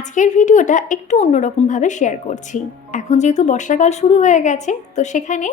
আজকের ভিডিওটা একটু অন্যরকমভাবে শেয়ার করছি। এখন যেহেতু বর্ষাকাল শুরু হয়ে গেছে, তো সেখানে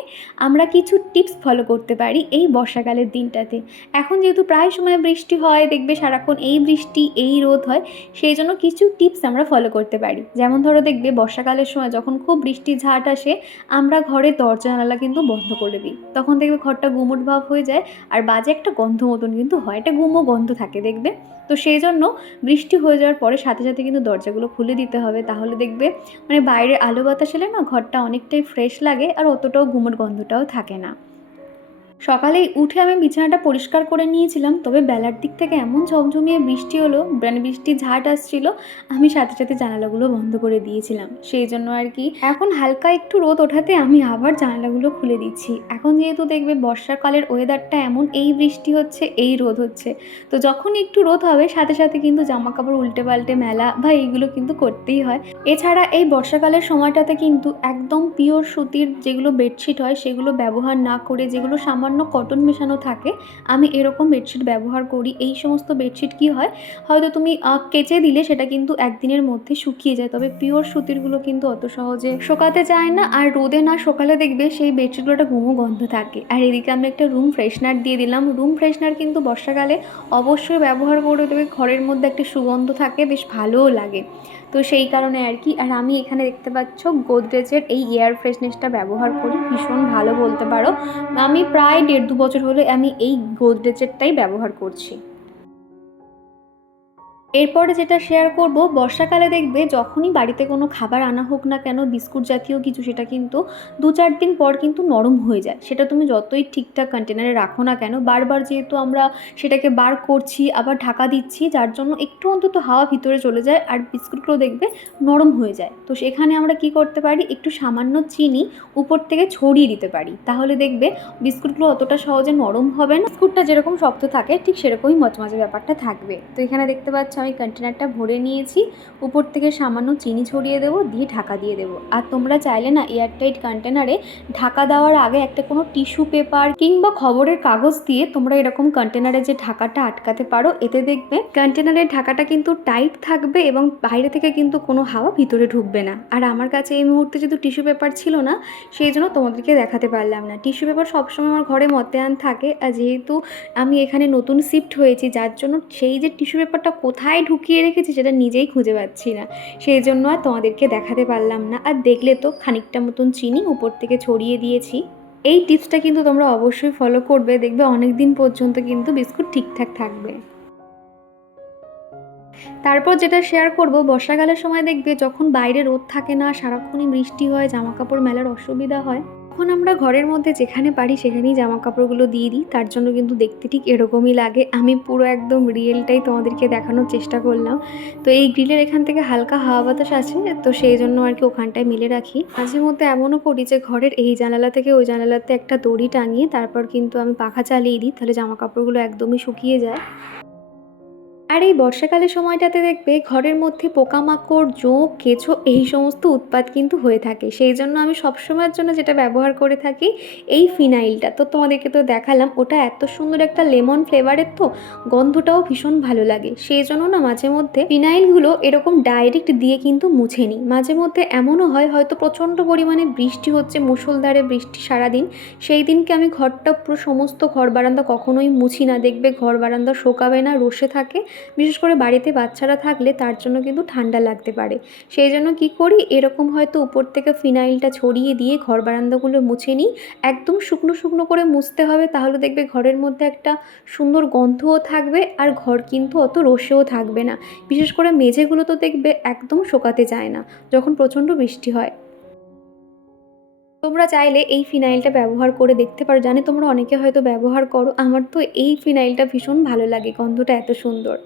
আমরা কিছু টিপস ফলো করতে পারি এই বর্ষাকালের দিনটাতে। এখন যেহেতু প্রায় সময় বৃষ্টি হয়, দেখবে সারাক্ষণ এই বৃষ্টি এই রোদ হয়, সেই জন্য কিছু টিপস আমরা ফলো করতে পারি। যেমন ধরো, দেখবে বর্ষাকালের সময় যখন খুব বৃষ্টি ঝাট আসে, আমরা ঘরের দরজা জানালা কিন্তু বন্ধ করে দিই। তখন দেখবে ঘরটা গুমোট ভাব হয়ে যায়, আর বাজে একটা গন্ধ মতন কিন্তু হয়, একটা গুমো গন্ধ থাকে দেখবে। তো সেই জন্য বৃষ্টি হয়ে যাওয়ার পরে সাথে সাথে কিন্তু দরজাগুলো খুলে দিতে হবে। তাহলে দেখবে বাইরে আলো বাতাস এলে না, ঘরটা অনেকটাই ফ্রেশ লাগে আর অতটাও গুমোট গন্ধটাও থাকে না। সকালেই উঠে আমি বিছানাটা পরিষ্কার করে নিয়েছিলাম, তবে বেলার দিক থেকে এমন ঝমঝমিয়ে বৃষ্টি হলো, বৃষ্টির ঝাট আসছিল, আমি সাথে সাথে জানালাগুলো বন্ধ করে দিয়েছিলাম। সেই জন্য আর কি এখন হালকা একটু রোদ ওঠাতে আমি আবার জানালাগুলো খুলে দিচ্ছি। এখন যেহেতু দেখবে বর্ষাকালের ওয়েদারটা এমন, এই বৃষ্টি হচ্ছে এই রোদ হচ্ছে, তো যখন একটু রোদ হবে সাথে সাথে কিন্তু জামা কাপড় উল্টে পাল্টে মেলা বা এইগুলো কিন্তু করতেই হয়। এছাড়া এই বর্ষাকালের সময়টাতে কিন্তু একদম পিওর সুতির যেগুলো বেডশিট হয় সেগুলো ব্যবহার না করে, যেগুলো সামান্য কটন মেশানো থাকে, আমি এরকম বেডশিট ব্যবহার করি। এই সমস্ত বেডশিট কি হয়, হয়তো তুমি কেচে দিলে সেটা কিন্তু একদিনের মধ্যে শুকিয়ে যায়, তবে পিওর সুতিরগুলো কিন্তু অত সহজে শুকাতে চায় না, আর রোদে না সকালে দেখবে সেই বেডশিটগুলো একটা গুমো গন্ধ থাকে। আর এদিকে আমি একটা রুম ফ্রেশনার দিয়ে দিলাম। রুম ফ্রেশনার কিন্তু বর্ষাকালে অবশ্যই ব্যবহার করে দেবে, ঘরের মধ্যে একটা সুগন্ধ থাকে, বেশ ভালোও লাগে। তো সেই কারণে আর কি। আর আমি এখানে দেখতে পাচ্ছ গোদরেজের এই এয়ার ফ্রেশনেসটা ব্যবহার করি, ভীষণ ভালো বলতে পারো। আমি প্রায় 1.5-2 বছর হলে আমি এই গোদরেজেরটাই ব্যবহার করছি। এরপরে যেটা শেয়ার করব, বর্ষাকালে দেখবে যখনই বাড়িতে কোনো খাবার আনা হোক না কেন, বিস্কুট জাতীয় কিছু, সেটা কিন্তু 2-4 দিন পর কিন্তু নরম হয়ে যায়। সেটা তুমি যতই ঠিকঠাক কন্টেনারে রাখো না কেন, বারবার যেহেতু আমরা সেটাকে বার করছি আবার ঢাকা দিচ্ছি, যার জন্য একটু অন্তত হাওয়া ভিতরে চলে যায় আর বিস্কুটগুলো দেখবে নরম হয়ে যায়। তো সেখানে আমরা কি করতে পারি, একটু সামান্য চিনি উপর থেকে ছড়িয়ে দিতে পারি, তাহলে দেখবে বিস্কুটগুলো অতটা সহজে নরম হবে না। বিস্কুটটা যেরকম শক্ত থাকে ঠিক সেরকমই মচমচে ব্যাপারটা থাকবে। তো এখানে দেখতে পাচ্ছ আমি কন্টেনারটা ভরে নিয়েছি, উপর থেকে সামান্য চিনি ছড়িয়ে দেবো, দিয়ে ঢাকা দিয়ে দেবো। আর তোমরা চাইলে না এয়ারটাইট কন্টেনারে ঢাকা দেওয়ার আগে একটা কোনো টিস্যু পেপার কিংবা খবরের কাগজ দিয়ে তোমরা এরকম কন্টেনারে যে ঢাকাটা আটকাতে পারো, এতে দেখবে কন্টেনারের ঢাকাটা কিন্তু টাইট থাকবে এবং বাইরে থেকে কিন্তু কোনো হাওয়া ভিতরে ঢুকবে না। আর আমার কাছে এই মুহূর্তে যেহেতু টিস্যু পেপার ছিল না, সেই জন্য তোমাদেরকে দেখাতে পারলাম না। টিস্যু পেপার সবসময় আমার ঘরে মতেয়ান থাকে, আর যেহেতু আমি এখানে নতুন শিফট হয়েছি, যার জন্য সেই যে টিস্যু পেপারটা কোথায় ঢুকিয়ে রেখেছি সেটা নিজেই খুঁজে পাচ্ছি না, সেই জন্য আর তোমাদেরকে দেখাতে পারলাম না। আর দেখলে তো খানিকটা মতন চিনি উপর থেকে ছড়িয়ে দিয়েছি। এই টিপসটা কিন্তু তোমরা অবশ্যই ফলো করবে, দেখবে অনেক দিন পর্যন্ত কিন্তু বিস্কুট ঠিকঠাক থাকবে। তারপর যেটা শেয়ার করব, বর্ষাকালের সময় দেখবে যখন বাইরে রোদ থাকে না, সারাক্ষণই বৃষ্টি হয়, জামা কাপড় মেলার অসুবিধা হয়, তখন আমরা ঘরের মধ্যে যেখানে পারি সেখানেই জামা কাপড়গুলো দিয়ে দিই। তার জন্য কিন্তু দেখতে ঠিক এরকমই লাগে। আমি পুরো একদম রিয়েলটাই তোমাদেরকে দেখানোর চেষ্টা করলাম। তো এই গ্রিলের এখান থেকে হালকা হাওয়া বাতাস আছে, তো সেই জন্য আর কি ওখানটায় মেলে রাখি। মাঝে মধ্যে এমনও করি যে ঘরের এই জানালা থেকে ওই জানালাতে একটা দড়ি টাঙিয়ে তারপর কিন্তু আমি পাখা চালিয়ে দিই, তাহলে জামা কাপড়গুলো একদমই শুকিয়ে যায়। আর এই বর্ষাকালের সময়টাতে দেখবে ঘরের মধ্যে পোকামাকড়, জোঁক, কেঁচো এই সমস্ত উৎপাত কিন্তু হয়ে থাকে। সেই জন্য আমি সবসময়ের জন্য যেটা ব্যবহার করে থাকি, এই ফিনাইলটা। তো তোমাদেরকে তো দেখালাম, ওটা এত সুন্দর একটা লেমন ফ্লেভারের, তো গন্ধটাও ভীষণ ভালো লাগে। সেই জন্য না মাঝে মধ্যে ফিনাইলগুলো এরকম ডাইরেক্ট দিয়ে কিন্তু মুছে নিই। মাঝে মধ্যে এমনও হয়, হয়তো প্রচণ্ড পরিমাণে বৃষ্টি হচ্ছে, মুষলধারে বৃষ্টি সারাদিন, সেই দিনকে আমি ঘরটা পুরো সমস্ত ঘর বারান্দা কখনোই মুছি না, দেখবে ঘর বারান্দা শোকাবে না, রোষে থাকে। বিশেষ করে বাড়িতে বাচ্চারা থাকলে তার জন্য কিন্তু ঠান্ডা লাগতে পারে। সেই জন্য কি করি, এরকম হয়তো উপর থেকে ফিনাইলটা ছড়িয়ে দিয়ে ঘর বারান্দাগুলো মুছে নিই। একদম শুকনো শুকনো করে মুছতে হবে, তাহলে দেখবে ঘরের মধ্যে একটা সুন্দর গন্ধও থাকবে আর ঘর কিন্তু অত রোষেও থাকবে না। বিশেষ করে মেঝেগুলো তো দেখবে একদম শোকাতে চায় না যখন প্রচণ্ড বৃষ্টি হয়। তোমরা চাইলে এই ফিনাইলটা ব্যবহার করে দেখতে পারো, জানি তোমরা অনেকে হয়তো ব্যবহার করো, আমার তো এই ফিনাইলটা ভীষণ ভালো লাগে, গন্ধটা এত সুন্দর।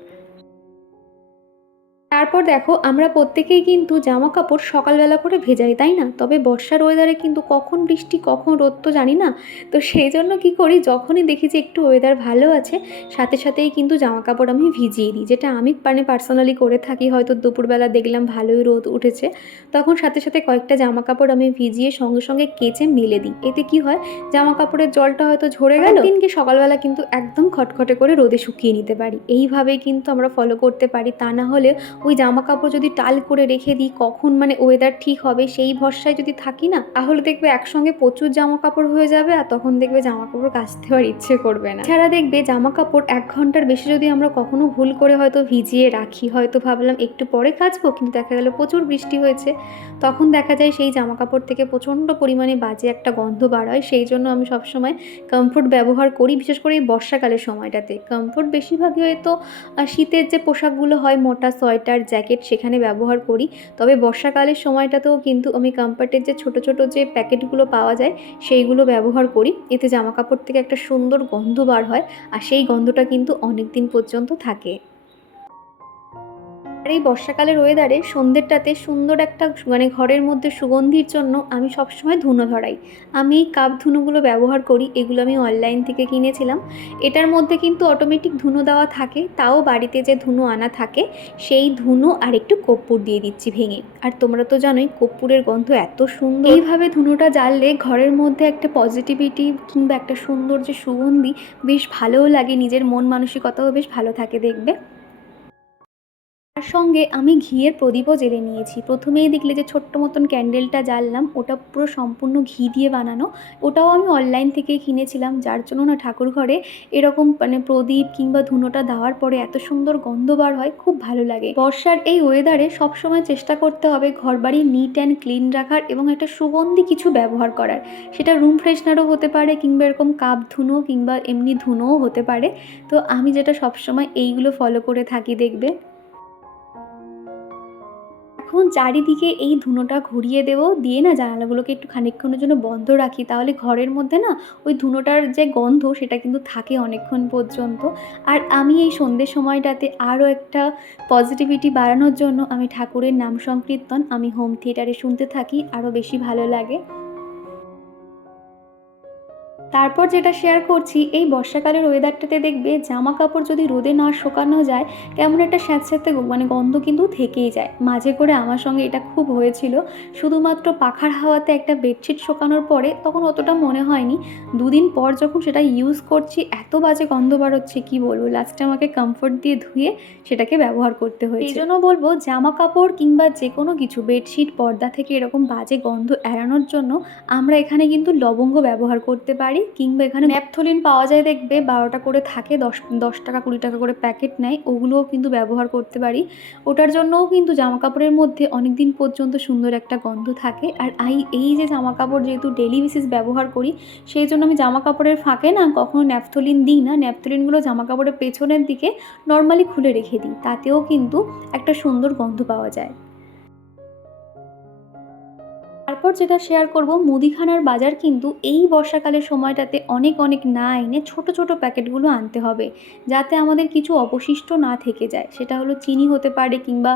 তারপর দেখো, আমরা প্রত্যেকেই কিন্তু জামা কাপড় সকালবেলা করে ভেজাই, তাই না? তবে বর্ষার ওয়েদারে কিন্তু কখন বৃষ্টি কখন রোদ তো জানি না। তো সেই জন্য কি করি, যখনই দেখি যে একটু ওয়েদার ভালো আছে, সাথে সাথেই কিন্তু জামা কাপড় আমি ভিজিয়ে দিই, যেটা আমি পার্সোনালি করে থাকি। হয়তো দুপুরবেলা দেখলাম ভালোই রোদ উঠেছে, তখন সাথে সাথে কয়েকটা জামা কাপড় আমি ভিজিয়ে সঙ্গে সঙ্গে কেচে মেলে দিই। এতে কি হয়, জামা কাপড়ের জলটা হয়তো ঝরে গেল, দিনকে সকালবেলা কিন্তু একদম খটখটে করে রোদে শুকিয়ে নিতে পারি। এইভাবেই কিন্তু আমরা ফলো করতে পারি, তা না হলে ওই ওই জামা কাপড় যদি টাল করে রেখে দিই কখন মানে ওয়েদার ঠিক হবে সেই ভরসায় যদি থাকি না, তাহলে দেখবে একসঙ্গে প্রচুর জামা কাপড় হয়ে যাবে, আর তখন দেখবে জামা কাপড় কাচতে আর ইচ্ছে করবে না। এছাড়া দেখবে জামা কাপড় 1 ঘন্টার বেশি যদি আমরা কখনো ভুল করে হয়তো ভিজিয়ে রাখি, হয়তো ভাবলাম একটু পরে কাচবো, কিন্তু দেখা গেল প্রচুর বৃষ্টি হয়েছে, তখন দেখা যায় সেই জামা কাপড় থেকে প্রচণ্ড পরিমাণে বাজে একটা গন্ধ বার হয়। সেই জন্য আমি সবসময় কমফোর্ট ব্যবহার করি, বিশেষ করে এই বর্ষাকালের সময়টাতে। কমফোর্ট বেশিরভাগই হয়তো শীতের যে পোশাকগুলো হয় মোটা সোয়েটার, জ্যাকেট, সেখানে ব্যবহার করি। তবে বর্ষাকালের সময়টাতেও কিন্তু আমি কমফোর্টের যে ছোটো ছোটো যে প্যাকেটগুলো পাওয়া যায় সেইগুলো ব্যবহার করি। এতে জামা কাপড় থেকে একটা সুন্দর গন্ধ বার হয়, আর সেই গন্ধটা কিন্তু অনেক দিন পর্যন্ত থাকে। আর এই বর্ষাকালের ওয়েদারে সন্ধ্যেরটাতে সুন্দর একটা মানে ঘরের মধ্যে সুগন্ধির জন্য আমি সবসময় ধুনো ধরাই। আমি এই কাপ ধুনোগুলো ব্যবহার করি, এগুলো আমি অনলাইন থেকে কিনেছিলাম। এটার মধ্যে কিন্তু অটোমেটিক ধুনো দেওয়া থাকে, তাও বাড়িতে যে ধুনো আনা থাকে সেই ধুনো আর একটু কর্পূর দিয়ে দিচ্ছি ভেঙে। আর তোমরা তো জানোই কর্পূরের গন্ধ এত সুন্দর, এইভাবে ধুনোটা জ্বাললে ঘরের মধ্যে একটা পজিটিভিটি কিংবা একটা সুন্দর যে সুগন্ধি বেশ ভালোও লাগে, নিজের মন মানসিকতাও বেশ ভালো থাকে দেখবে। তার সঙ্গে আমি ঘিয়ের প্রদীপও জ্বেলে নিয়েছি। প্রথমেই দেখলে যে ছোট্ট মতন ক্যান্ডেলটা জ্বাললাম, ওটা পুরো সম্পূর্ণ ঘি দিয়ে বানানো। ওটাও আমি অনলাইন থেকেই কিনেছিলাম, যার জন্য না ঠাকুর ঘরে এরকম মানে প্রদীপ কিংবা ধুনোটা দেওয়ার পরে এত সুন্দর গন্ধ বার হয়, খুব ভালো লাগে। বর্ষার এই ওয়েদারে সবসময় চেষ্টা করতে হবে ঘরবাড়ি নিট অ্যান্ড ক্লিন রাখার এবং একটা সুগন্ধি কিছু ব্যবহার করার। সেটা রুম ফ্রেশনারও হতে পারে কিংবা এরকম কাপ ধুনো কিংবা এমনি ধুনোও হতে পারে। তো আমি যেটা সবসময় এইগুলো ফলো করে থাকি দেখবে। এখন চারিদিকে এই ধুনোটা ঘুরিয়ে দেবো, দিয়ে না জানালাগুলোকে একটু খানিকক্ষণের জন্য বন্ধ রাখি, তাহলে ঘরের মধ্যে না ওই ধুনোটার যে গন্ধ সেটা কিন্তু থাকে অনেকক্ষণ পর্যন্ত। আর আমি এই সন্ধ্যের সময়টাতে আরও একটা পজিটিভিটি বাড়ানোর জন্য আমি ঠাকুরের নাম সংকীর্তন আমি হোম থিয়েটারে শুনতে থাকি, আরও বেশি ভালো লাগে। তারপর যেটা শেয়ার করছি, এই বর্ষাকালের ওয়েদারটাতে দেখবে জামা কাপড় যদি রোদে না শুকানো যায় কেমন একটা স্যাঁতস্যাঁতে মানে গন্ধ কিন্তু থেকেই যায়। মাঝে করে আমার সঙ্গে এটা খুব হয়েছিল। শুধুমাত্র পাখার হাওয়াতে একটা বেডশিট শোকানোর পরে তখন অতটা মনে হয়নি, দুদিন পর যখন সেটা ইউজ করছি এত বাজে গন্ধ বেরোচ্ছে কি বলবো, লাস্টে আমাকে কমফোর্ট দিয়ে ধুয়ে সেটাকে ব্যবহার করতে হয়েছে। এই জন্য বলবো জামা কাপড় কিংবা যে কোনো কিছু বেডশিট পর্দা থেকে এরকম বাজে গন্ধ এড়ানোর জন্য আমরা এখানে কিন্তু লবঙ্গ ব্যবহার করতে পারি, কিংবা এখানে ন্যাপথলিন পাওয়া যায় দেখবে 12টা করে থাকে, 10 টাকা 20 টাকা করে প্যাকেট নেয়, ওগুলোও কিন্তু ব্যবহার করতে পারি। ওটার জন্যও কিন্তু জামা কাপড়ের মধ্যে অনেক দিন পর্যন্ত সুন্দর একটা গন্ধ থাকে। আর এই যে জামা কাপড় যেহেতু ডেলি বেসিস ব্যবহার করি, সেই জন্য আমি জামা কাপড়ের ফাঁকে না কখনো ন্যাপথলিন দিই না। ন্যাপথলিনগুলো জামা কাপড়ের পেছনের দিকে নর্মালি খুলে রেখে দিই, তাতেও কিন্তু একটা সুন্দর গন্ধ পাওয়া যায়। তারপর যেটা শেয়ার করব, মুদিখানার বাজার কিন্তু এই বর্ষাকালের সময়টাতে অনেক অনেক না এনে ছোট ছোট প্যাকেটগুলো আনতে হবে, যাতে আমাদের কিছু অবশিষ্ট না থেকে যায়। সেটা হলো চিনি হতে পারে কিংবা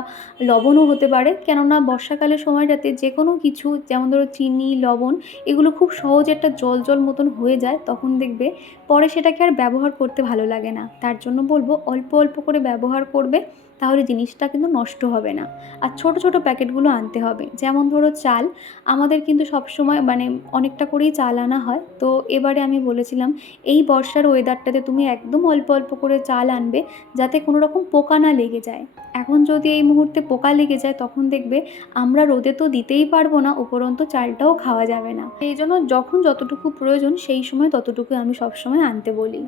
লবণও হতে পারে, কেননা বর্ষাকালের সময়টাতে যে কোনো কিছু যেমন ধরো চিনি, লবণ, এগুলো খুব সহজে একটা জল জল মতন হয়ে যায়, তখন দেখবে পরে সেটাকে আর ব্যবহার করতে ভালো লাগে না। তার জন্য বলবো অল্প অল্প করে ব্যবহার করবে, তাহলে জিনিসটা কিন্তু নষ্ট হবে না। আর ছোট ছোট প্যাকেটগুলো আনতে হবে। যেমন ধরো চাল, আমাদের কিন্তু সবসময় মানে অনেকটা করেই চাল আনা হয়। তো এবারে আমি বলেছিলাম এই বর্ষার ওয়েদারটাতে তুমি একদম অল্প অল্প করে চাল আনবে, যাতে কোনো রকম পোকা না লেগে যায়। এখন যদি এই মুহূর্তে পোকা লেগে যায় তখন দেখবে আমরা রোদে তো দিতেই পারবো না, উপরন্তু চালটাও খাওয়া যাবে না। এই জন্য যখন যতটুকু প্রয়োজন সেই সময় ততটুকু আমি সবসময় আনতে বলি।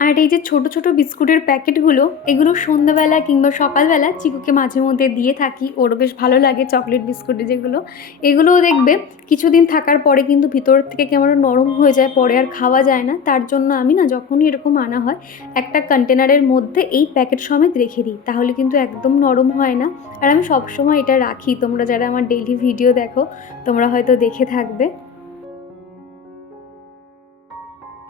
আর এই যে ছোট ছোট বিস্কুটের প্যাকেটগুলো, এগুলো সন্ধ্যাবেলা কিংবা সকালবেলা চিকুকে মাঝে মধ্যে দিয়ে থাকি, ওরও বেশ ভালো লাগে চকলেট বিস্কুট যেগুলো। এগুলোও দেখবে কিছুদিন থাকার পরে কিন্তু ভিতর থেকে কেমন নরম হয়ে যায়, পরে আর খাওয়া যায় না। তার জন্য আমি না যখনই এরকম আনা হয় একটা কন্টেনারের মধ্যে এই প্যাকেট সমেত রেখে দিই, তাহলে কিন্তু একদম নরম হয় না। আর আমি সবসময় এটা রাখি, তোমরা যারা আমার ডেইলি ভিডিও দেখো তোমরা হয়তো দেখে থাকবে।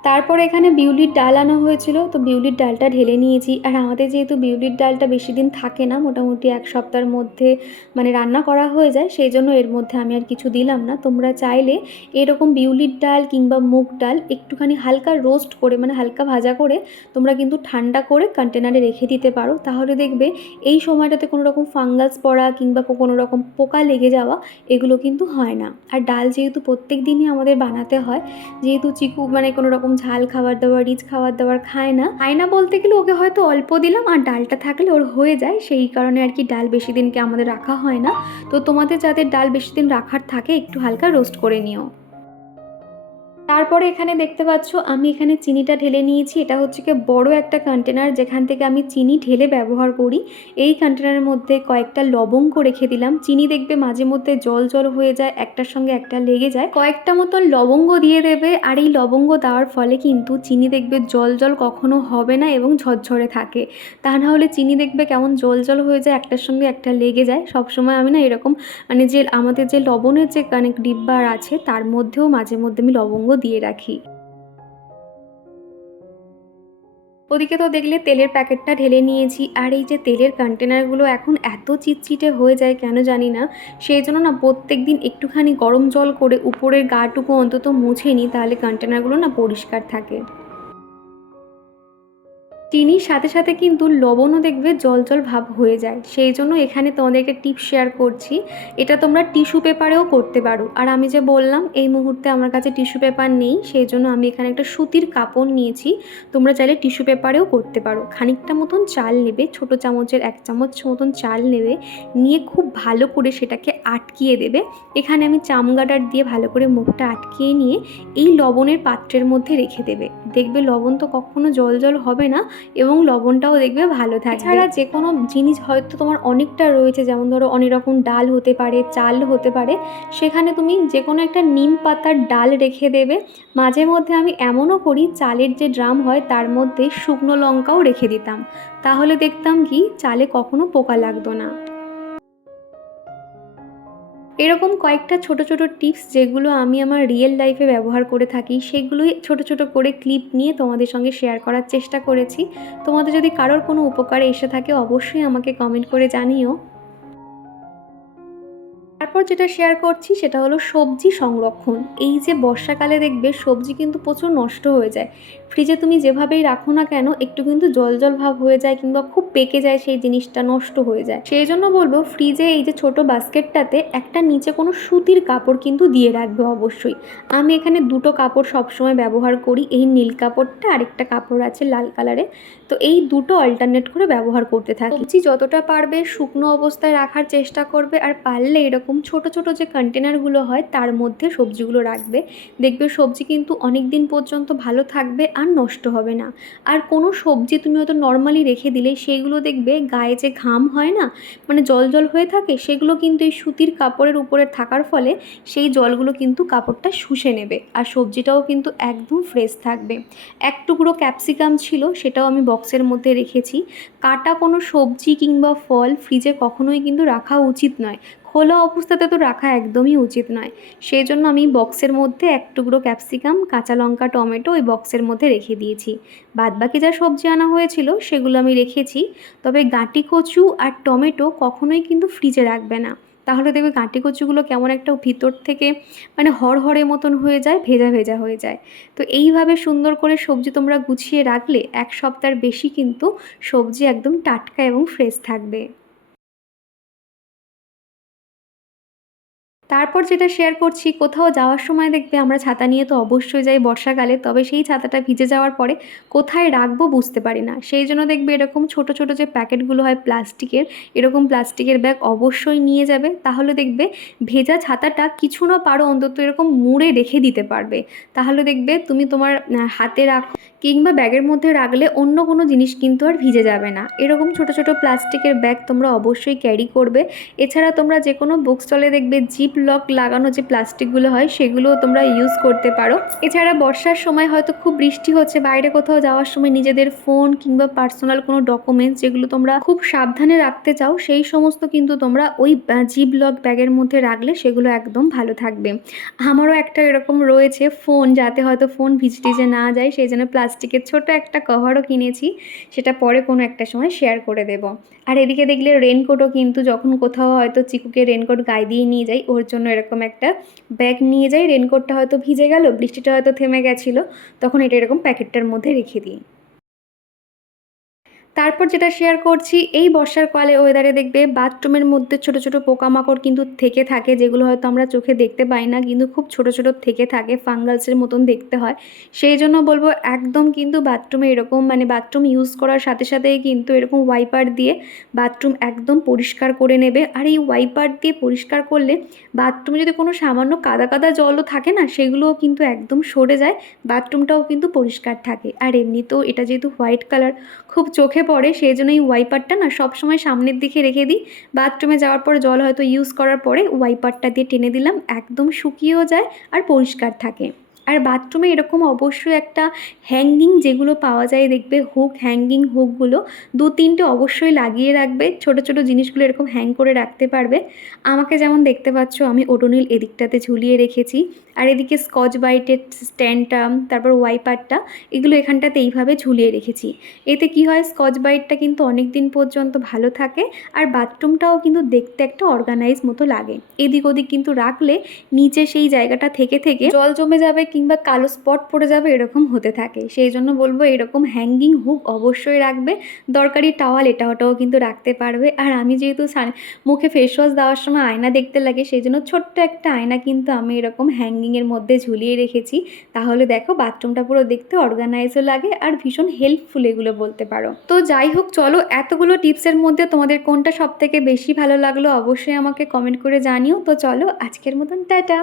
তারপর এখানে বিউলির ডাল আনা হয়েছিল, তো বিউলির ডালটা ঢেলে নিয়েছি। আর আমাদের যেহেতু বিউলির ডালটা বেশি দিন থাকে না, মোটামুটি 1 সপ্তাহের মধ্যে মানে রান্না করা হয়ে যায়, সেই জন্য এর মধ্যে আমি আর কিছু দিলাম না। তোমরা চাইলে এরকম বিউলির ডাল কিংবা মুগ ডাল একটুখানি হালকা রোস্ট করে মানে হালকা ভাজা করে তোমরা কিন্তু ঠান্ডা করে কন্টেনারে রেখে দিতে পারো, তাহলে দেখবে এই সময়টাতে কোনো রকম ফাঙ্গাস পড়া কিংবা কোনো রকম পোকা লেগে যাওয়া এগুলো কিন্তু হয় না। আর ডাল যেহেতু প্রত্যেক দিনই আমাদের বানাতে হয়, যেহেতু চিকু মানে কোনো রকম ঝাল খাবার দাবার, রিচ খাবার দাবার খায় না বলতে গেলে ওকে হয়তো অল্প দিলাম, আর ডালটা থাকলে ওর হয়ে যায়, সেই কারণে আর কি ডাল বেশি দিনকে আমাদের রাখা হয় না। তো তোমাদের যাদের ডাল বেশি দিন রাখার থাকে একটু হালকা রোস্ট করে নিও। তারপরে এখানে দেখতে পাচ্ছ আমি এখানে চিনিটা ঢেলে নিয়েছি। এটা হচ্ছে কি বড় একটা কন্টেনার যেখান থেকে আমি চিনি ঢেলে ব্যবহার করি। এই কন্টেনারের মধ্যে কয়েকটা লবঙ্গ রেখে দিলাম। চিনি দেখবে মাঝে মধ্যে জল জল হয়ে যায়, একটার সঙ্গে একটা লেগে যায়, কয়েকটা মতন লবঙ্গ দিয়ে দেবে। আর এই লবঙ্গ দেওয়ার ফলে কিন্তু চিনি দেখবে জল জল কখনো হবে না এবং ঝরঝরে থাকে। তা না হলে চিনি দেখবে কেমন জল জল হয়ে যায়, একটার সঙ্গে একটা লেগে যায়। সবসময় আমি না এরকম মানে যে আমাদের যে লবণের যে অনেক ডিব্বা আছে তার মধ্যেও মাঝে মধ্যে আমি লবঙ্গ দিয়ে রাখি। ওদিকে তো দেখলে তেলের প্যাকেটটা ঢেলে নিয়েছি। আর এই যে তেলের কন্টেনারগুলো এখন এত চিটচিটে হয়ে যায় কেন জানি না, সেই জন্য না প্রত্যেক দিন একটুখানি গরম জল করে উপরের গাটুকু অন্তত মুছে নিই, তাহলে কন্টেনারগুলো না পরিষ্কার থাকে। চিনির সাথে সাথে কিন্তু লবণও দেখবে জল জল ভাব হয়ে যায়, সেই জন্য এখানে তোমাদের একটা টিপ শেয়ার করছি। এটা তোমরা টিস্যু পেপারেও করতে পারো। আর আমি যে বললাম এই মুহূর্তে আমার কাছে টিস্যু পেপার নেই, সেই জন্য আমি এখানে একটা সুতির কাপড় নিয়েছি। তোমরা চাইলে টিস্যু পেপারেও করতে পারো। খানিকটা মতন চাল নেবে, ছোটো চামচের 1 চামচ মতন চাল নেবে, নিয়ে খুব ভালো করে সেটাকে আটকিয়ে দেবে। এখানে আমি চামগাডার দিয়ে ভালো করে মুখটা আটকিয়ে নিয়ে এই লবণের পাত্রের মধ্যে রেখে দেবে। দেখবে লবণ তো কখনো জল জল হবে না এবং লবণটাও দেখবে ভালো থাকবে। এছাড়া যে কোনো জিনিস হয়তো তোমার অনেকটা রয়েছে, যেমন ধরো অনেক রকম ডাল হতে পারে, চাল হতে পারে, সেখানে তুমি যে কোনো একটা নিম পাতার ডাল রেখে দেবে। মাঝে মধ্যে আমি এমনও করি, চালের যে ড্রাম হয় তার মধ্যে শুকনো লঙ্কাও রেখে দিতাম, তাহলে দেখতাম কি চালে কখনো পোকা লাগতো না। এরকম কয়েকটা ছোট ছোট টিপস যেগুলো আমি আমার রিয়েল লাইফে ব্যবহার করে থাকি, সেগুলোই ছোট ছোট করে ক্লিপ নিয়ে তোমাদের সঙ্গে শেয়ার করার চেষ্টা করেছি। তোমাদের যদি কারোর কোনো উপকারে এসে থাকে অবশ্যই আমাকে কমেন্ট করে জানিও। তারপর যেটা শেয়ার করছি সেটা হলো সবজি সংরক্ষণ। এই যে বর্ষাকালে দেখবে সবজি কিন্তু প্রচুর নষ্ট হয়ে যায়। ফ্রিজে তুমি যেভাবেই রাখো না কেন একটু কিন্তু জল জল ভাব হয়ে যায় কিংবা খুব পেকে যায়, সেই জিনিসটা নষ্ট হয়ে যায়। সেই জন্য বলবো ফ্রিজে এই যে ছোট বাস্কেটটাতে একটা নিচে কোনো সুতির কাপড় কিন্তু দিয়ে রাখবে অবশ্যই। আমি এখানে দুটো কাপড় সবসময় ব্যবহার করি, এই নীল কাপড়টা, আরেকটা কাপড় আছে লাল কালারে। তো এই দুটো অল্টারনেট করে ব্যবহার করতে থাকি। সবজি যতটা পারবে শুকনো অবস্থায় রাখার চেষ্টা করবে, আর পারলে এরকম ছোট ছোট যে কন্টেনারগুলো হয় তার মধ্যে সবজিগুলো রাখবে। দেখবে সবজি কিন্তু অনেক দিন পর্যন্ত ভালো থাকবে আর নষ্ট হবে না। আর কোনো সবজি তুমি হয়তো নর্মালি রেখে দিলে সেইগুলো দেখবে গায়ে যে ঘাম হয় না, মানে জল জল হয়ে থাকে, সেগুলো কিন্তু এই সুতির কাপড়ের উপরে থাকার ফলে সেই জলগুলো কিন্তু কাপড়টা শুষে নেবে, আর সবজিটাও কিন্তু একদম ফ্রেশ থাকবে। এক টুকরো ক্যাপসিকাম ছিল, সেটাও আমি বক্সের মধ্যে রেখেছি। কাটা কোনো সবজি কিংবা ফল ফ্রিজে কখনোই কিন্তু রাখা উচিত নয়, খোলা অবস্থাতে তো রাখা একদমই উচিত নয়। সেই জন্য আমি বক্সের মধ্যে এক টুকরো ক্যাপসিকাম, কাঁচা লঙ্কা, টমেটো ওই বক্সের মধ্যে রেখে দিয়েছি। বাদবাকি যা সবজি আনা হয়েছিল সেগুলো আমি রেখেছি। তবে গাঁটি কচু আর টমেটো কখনোই কিন্তু ফ্রিজে রাখবে না, তাহলে দেখবে গাঁটি কচুগুলো কেমন একটা ভিতর থেকে মানে হড়হড়ে মতন হয়ে যায়, ভেজা ভেজা হয়ে যায়। তো এইভাবে সুন্দর করে সবজি তোমরা গুছিয়ে রাখলে 1 সপ্তাহের বেশি কিন্তু সবজি একদম টাটকা এবং ফ্রেশ থাকবে। তারপর যেটা শেয়ার করছি, কোথাও যাওয়ার সময় দেখবে আমরা ছাতা নিয়ে তো অবশ্যই যাই বর্ষাকালে, তবে সেই ছাতাটা ভিজে যাওয়ার পরে কোথায় রাখবো বুঝতে পারি না। সেই জন্য দেখবে এরকম ছোট ছোট যে প্যাকেটগুলো হয় প্লাস্টিকের, এরকম প্লাস্টিকের ব্যাগ অবশ্যই নিয়ে যাবে, তাহলে দেখবে ভেজা ছাতাটা কিছু না পারো অন্তত এরকম মুড়ে রেখে দিতে পারবে। তাহলে দেখবে তুমি তোমার হাতে রাখো কিংবা ব্যাগের মধ্যে রাখলে অন্য কোনো জিনিস কিন্তু আর ভিজে যাবে না। এরকম ছোট ছোট প্লাস্টিকের ব্যাগ তোমরা অবশ্যই ক্যারি করবে। এছাড়া তোমরা যে কোনো বুক স্টলে দেখবে জিপ লক লাগানো যে প্লাস্টিকগুলো হয় সেগুলোও তোমরা ইউজ করতে পারো। এছাড়া বর্ষার সময় হয়তো খুব বৃষ্টি হচ্ছে, বাইরে কোথাও যাওয়ার সময় নিজেদের ফোন কিংবা পার্সোনাল কোনো ডকুমেন্টস যেগুলো তোমরা খুব সাবধানে রাখতে চাও, সেই সমস্ত কিন্তু তোমরা ওই জিপ লক ব্যাগের মধ্যে রাখলে সেগুলো একদম ভালো থাকবে। আমারও একটা এরকম রয়েছে ফোন, যাতে হয়তো ফোন ভিজে টিজে না যায়, সেই জন্য প্লাস্টিকের ছোট একটা কভারও কিনেছি, সেটা পরে কোনো একটা সময় শেয়ার করে দেব। আর এদিকে দেখলে রেনকোটও কিন্তু যখন কোথাও হয়তো চিকুকে রেনকোট গায়ে দিয়ে নিয়ে যাই, ওর জন্য এরকম একটা ব্যাগ নিয়ে যাই। রেনকোটটা হয়তো ভিজে গেল, বৃষ্টিটা হয়তো থেমে গেছিলো, তখন এটা এরকম প্যাকেটটার মধ্যে রেখে দিই। তারপর যেটা শেয়ার করছি, এই বর্ষাকালে ওয়েদারে দেখবে বাথরুমের মধ্যে ছোট ছোট পোকামাকড় কিন্তু থেকে থাকে, যেগুলো হয়তো আমরা চোখে দেখতে পাই না, কিন্তু খুব ছোট ছোট থেকে থাকে, ফাঙ্গালসের মতন দেখতে হয়। সেই জন্য বলবো একদম কিন্তু বাথরুমে এরকম মানে বাথরুম ইউজ করার সাথে সাথেই কিন্তু এরকম ওয়াইপার দিয়ে বাথরুম একদম পরিষ্কার করে নেবে। আর এই ওয়াইপার দিয়ে পরিষ্কার করলে বাথরুমে যদি কোনো সামান্য কাদা কাদা জলও থাকে না, সেগুলোও কিন্তু একদম সরে যায়, বাথরুমটাও কিন্তু পরিষ্কার থাকে। আর এমনিতেও এটা যেহেতু হোয়াইট কালার খুব চোখে পড়ে, সেই জন্য এই ওয়াইপারটা না সবসময় সামনের দিকে রেখে দিই। বাথরুমে যাওয়ার পরে জল হয়তো ইউজ করার পরে ওয়াইপারটা দিয়ে টেনে দিলাম, একদম শুকিয়েও যায় আর পরিষ্কার থাকে। আর বাথরুমে এরকম অবশ্যই একটা হ্যাঙ্গিং যেগুলো পাওয়া যায় দেখবে, হুক, হ্যাঙ্গিং হুকগুলো 2-3টে অবশ্যই লাগিয়ে রাখবে, ছোট ছোট জিনিসগুলো এরকম হ্যাং করে রাখতে পারবে। আমাকে যেমন দেখতে পাচ্ছ আমি ওডোনিল এদিকটাতে ঝুলিয়ে রেখেছি, আর এদিকে স্কচ ব্রাইটের স্ট্যান্ডটা, তারপর ওয়াইপারটা, এগুলো এখানটাতে এইভাবে ঝুলিয়ে রেখেছি। এতে কি হয়, স্কচ ব্রাইটটা কিন্তু অনেক দিন পর্যন্ত ভালো থাকে, আর বাথরুমটাও কিন্তু দেখতে একটা অর্গানাইজ মতো লাগে। এদিক ওদিক কিন্তু রাখলে নিচে সেই জায়গাটা থেকে থেকে জল জমে যাবে কিংবা কালো স্পট পড়ে যাবে, এরকম হতে থাকে। সেই জন্য বলবো এরকম হ্যাঙ্গিং হুক অবশ্যই রাখবে, দরকারি টাওয়াল এটা ওটাও কিন্তু রাখতে পারবে। আর আমি যেহেতু মুখে ফেস ওয়াশ দেওয়ার সময় আয়না দেখতে লাগে, সেই জন্য ছোট্ট একটা আয়না কিন্তু আমি এরকম হ্যাঙ্গিংয়ের মধ্যে ঝুলিয়ে রেখেছি। তাহলে দেখো বাথরুমটা পুরো দেখতে অর্গানাইজও লাগে আর ভীষণ হেল্পফুল এগুলো বলতে পারো। তো যাই হোক, চলো এতগুলো টিপসের মধ্যে তোমাদের কোনটা সব থেকে বেশি ভালো লাগলো অবশ্যই আমাকে কমেন্ট করে জানিও। তো চলো আজকের মতন টাটা।